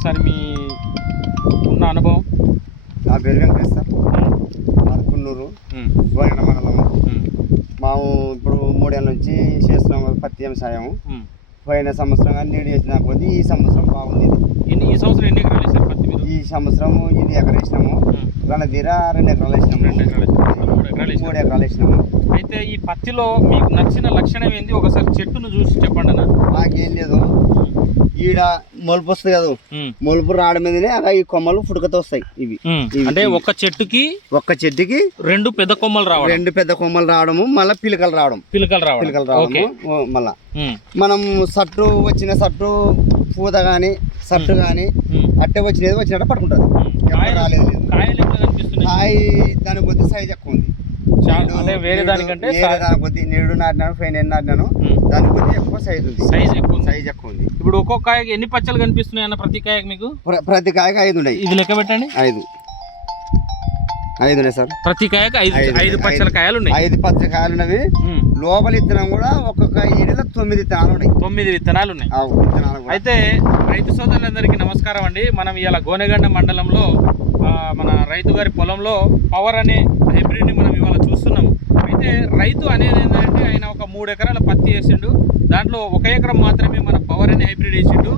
ఒకసారి మీ ఉన్న అనుభవం. నా పేరు వెంకటేష్ సార్, మాది కున్నూరు గోనెగండ మండలము. మేము ఇప్పుడు 3 ఏళ్ళ నుంచి చేస్తున్నాము పత్తి వ్యవసాయము. పోయిన సంవత్సరం కానీ నీడు వేసిన కొద్దీ ఈ సంవత్సరం బాగుంది. ఈ సంవత్సరం ఎన్ని ఎకరాలు వేసారు పత్తి మీరు? ఈ సంవత్సరం ఇది ఎకరం వేసినాము, రణధీర 2 ఎకరాలు వేసినాము, 3 ఎకరాలు వేసినాము. అయితే ఈ పత్తిలో మీకు నచ్చిన లక్షణం ఏంది? ఒకసారి చెట్టును చూసి చెప్పండి అన్న. మాకేం లేదు, ఈడ మొలుపు వస్తుంది కదా, మొలుపు రావడం మీదనే ఈ కొమ్మలు పుడకతో వస్తాయి. ఇవి అంటే ఒక్క చెట్టుకి 2 పెద్ద కొమ్మలు రావడం, 2 పెద్ద కొమ్మలు రావడము, మళ్ళీ పిలకలు రావడము. మళ్ళా మనం సట్టు వచ్చిన సట్టు పూత గాని సట్టు గాని అట్టే వచ్చినట్టు పట్టుకుంటుంది. రాలేదు కాయ దాని కొద్ది సైజ్ ఎక్కువ ఉంది. వేరే దానికంటే దాని కొద్ది నీడు నాటినాను, ఫైన్ నాటినాను, దాని కొద్ది ఎక్కువ సైజ్ ఉంది. సైజ్ ఎక్కువ ఉంది. ఇప్పుడు ఒక్కొక్క కాయకి ఎన్ని పచ్చలు కనిపిస్తున్నాయి అన్న? ప్రతి కాయకి మీకు? ప్రతి కాయకి 5 ఉన్నాయి. ఇది లెక్క పెట్టండి. 5 ఉన్నాయి సార్. ప్రతి కాయకి 5 పచ్చల కాయలు ఉన్నాయి. 5 పచ్చల కాయలు ఉన్నవి. లోపల విత్తనం కూడా ఒక్కొక్క ఈడలో 9 విత్తనాలు ఉన్నాయి. 9 విత్తనాలు ఉన్నాయి. అయితే రైతు సోదరులందరికీ నమస్కారం అండి. మనం ఇవాళ గోనెగండ మండలంలో మన రైతు గారి పొలంలో పవర్ అనే హైబ్రిడ్ని మనం ఇవాళ చూస్తున్నాం. అయితే రైతు అనేది ఏంటంటే ఆయన ఒక 3 ఎకరాల పత్తి వేసిండు. దాంట్లో 1 ఎకరం మాత్రమే మన పవర్ అనే హైబ్రిడ్ వేసిండు,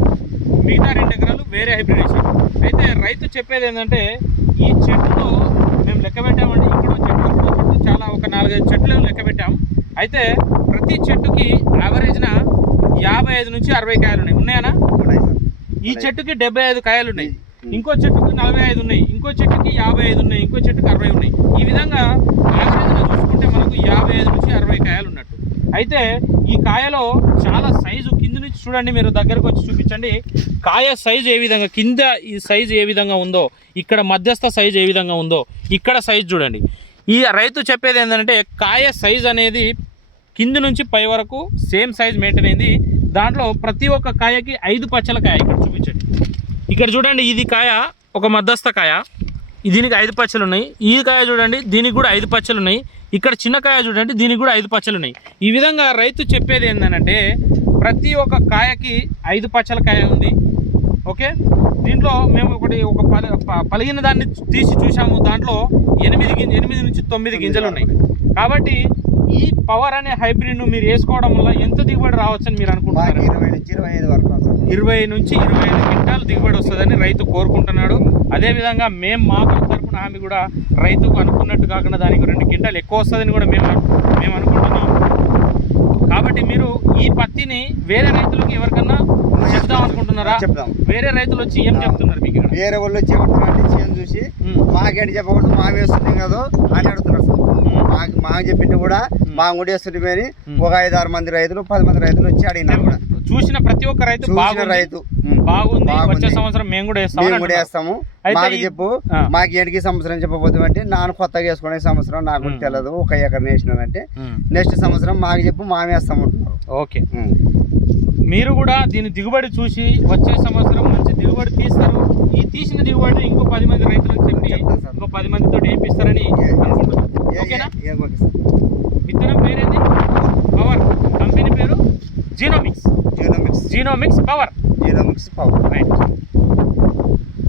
మిగతా 2 ఎకరాలు వేరే హైబ్రిడ్ వేసిండు. అయితే రైతు చెప్పేది ఏంటంటే ఈ చెట్టులో మేము లెక్క పెట్టామండి, ఇక్కడో చెట్టు చాలా ఒక 4-5 చెట్లు లెక్క పెట్టాం. అయితే ప్రతి చెట్టుకి యావరేజ్న 55 నుంచి 60 కాయలు ఉన్నాయన్నా? ఈ చెట్టుకి 75 కాయలు ఉన్నాయి, ఇంకో చెట్టుకి 45 ఉన్నాయి, ఇంకో చెట్టుకి 55 ఉన్నాయి, ఇంకో చెట్టుకి 60 ఉన్నాయి. ఈ విధంగా యావరేజ్గా చూసుకుంటే మనకు 55 నుంచి 60 కాయలు ఉన్నట్టు. అయితే ఈ కాయలో చాలా సైజు కింద నుంచి చూడండి, మీరు దగ్గరకు వచ్చి చూపించండి. కాయ సైజు ఏ విధంగా, కింద ఈ సైజు ఏ విధంగా ఉందో, ఇక్కడ మధ్యస్థ సైజు ఏ విధంగా ఉందో, ఇక్కడ సైజు చూడండి. ఈ రైతు చెప్పేది ఏంటంటే కాయ సైజు అనేది కింద నుంచి పై వరకు సేమ్ సైజ్ మెయింటైన్ అయింది. దాంట్లో ప్రతి ఒక్క కాయకి 5 పచ్చల కాయ. ఇక్కడ చూపించండి, ఇక్కడ చూడండి, ఇది కాయ ఒక మధ్యస్థ కాయ, దీనికి 5 పచ్చలు ఉన్నాయి. ఈ కాయ చూడండి, దీనికి కూడా 5 పచ్చలు ఉన్నాయి. ఇక్కడ చిన్న కాయ చూడండి, దీనికి కూడా 5 పచ్చలు ఉన్నాయి. ఈ విధంగా రైతు చెప్పేది ఏంటంటే ప్రతి ఒక్క కాయకి 5 పచ్చల కాయ ఉంది. ఓకే, దీంట్లో మేము ఒక పలిగిన దాన్ని తీసి చూసాము, దాంట్లో 8 నుంచి 9 గింజలు ఉన్నాయి. కాబట్టి ఈ పవర్ అనే హైబ్రిడ్ను మీరు వేసుకోవడం వల్ల ఎంత దిగుబడి రావచ్చని మీరు అనుకుంటున్నారు? 20 నుంచి 25 క్వింటాలు దిగుబడి వస్తుందని రైతు కోరుకుంటున్నాడు. అదేవిధంగా మేము మాకు తరపున హామీ కూడా రైతుకు అనుకున్నట్టు కాకుండా దానికి 2 క్వింటాలు ఎక్కువ వస్తుందని కూడా మేము అనుకుంటున్నాం. కాబట్టి మీరు ఈ పత్తిని వేరే రైతులకు ఎవరికన్నా చెప్దాం అనుకుంటున్నారా? చెప్దాం. వేరే రైతులు వచ్చి ఏం చెప్తున్నారు మీకు? వేరే వాళ్ళు వచ్చి ఏమంటున్నారు చూసి మాకేంటి చెప్పకూడదు, మా వేస్తుంది కదా అని అడుగుతున్నారు సార్. మాకు చెప్పింది కూడా మా కూడా వేస్తుంది అని ఒక 5-6 మంది రైతులు 10 మంది రైతులు వచ్చి అడిగినారు కూడా. చూసిన ప్రతి ఒక్క రైతు బాగుంది, వచ్చే సంవత్సరం మేము కూడా వేస్తాము. మాకు చెప్పు, మాకు ఏంటికి సంవత్సరం చెప్పబోతుంది అంటే నాన్న కొత్తగా వేసుకునే సంవత్సరం నాకు తెలియదు, 1 ఎకరం వేసినానంటే నెక్స్ట్ సంవత్సరం మాకు చెప్పు మా వేస్తామంటున్నారు. ఓకే, మీరు కూడా దీని దిగుబడి చూసి వచ్చే సంవత్సరం మంచి దిగుబడి తీస్తారు. ఈ తీసిన దిగుబడి ఇంకో 10 మంది రైతులకు చెప్పి ఇంకో 10 మందితో వేపిస్తారని అనుకుంటున్నాను. ఓకేనా? విత్తనం పేరేంది? పవర్. కంపెనీ పేరు జీనోమిక్స్ పవర్. రైట్.